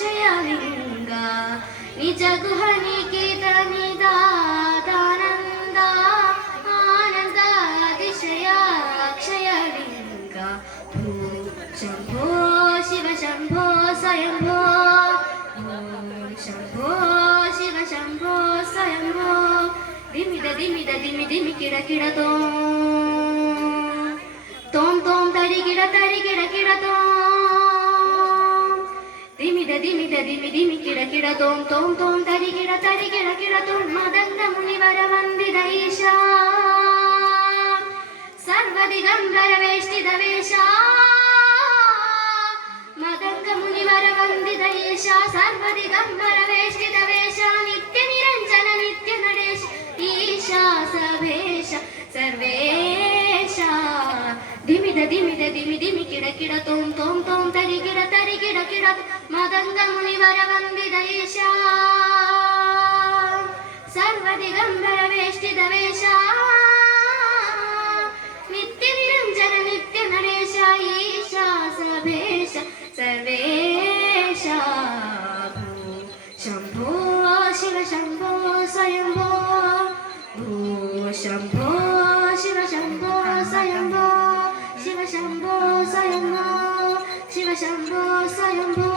ಕ್ಷಯಲಿಂಗ ನಿಜ ಗುಹನಿಕಿತ ನಿದಾನಂದ ಆನಂದ ಅತಿಶಯ ಕ್ಷಯಲಿಂಗ ಭೂ ಶಂಭೋ ಶಿವ ಶಂಭೋ ಸ್ವಯಂಭೋ ಶಂಭೋ ಶಿವ ಶಂಭೋ ಸ್ವಯಂಭೋ ದಿಮಿದ ದಿಮಿದ ದಿಮಿ ದಿಮಿ ಕಿಡ ಕಿಡ തോം തോം തരികിട തരികിട കിട തോം ദിമിത ദിമിത ദിമി ദിമി കിട കിട തോം തോം തോം തരികിട തരികിട കിട തോം മദംഗ മുനിവര വന്ദിത ഈശ സർവദിഗംബര വേഷ്ടിത വേഷ മദംഗ മുനിവര വന്ദിത ഈശ സർവദിഗംബര വേഷ്ടിത വേഷ നിത്യ നിരഞ്ജന നിത്യ നടേശ ഈശ സവേശ സർവേശ ദിമിത ദിമിത ദിമി ദിമി കിട കിട തോം തോം തോം തരികിട തരികിട കിട മദംഗ മുനിവര വന്ദിത ഈശ സർവദിഗംബര വേഷ്ടിത വേഷ നിത്യ നിരഞ്ജന നിത്യ നടേശ ഈശ സഭേശ സർവേശ ശംഭോ ശിവ ശംഭോ സ്വയംഭോ ശംഭോ ശിവ ശംഭോ സ്വയംഭോ ശിവ ശംഭോ സ്വയംഭോ ശിവ ശംഭോ സ്വയംഭോ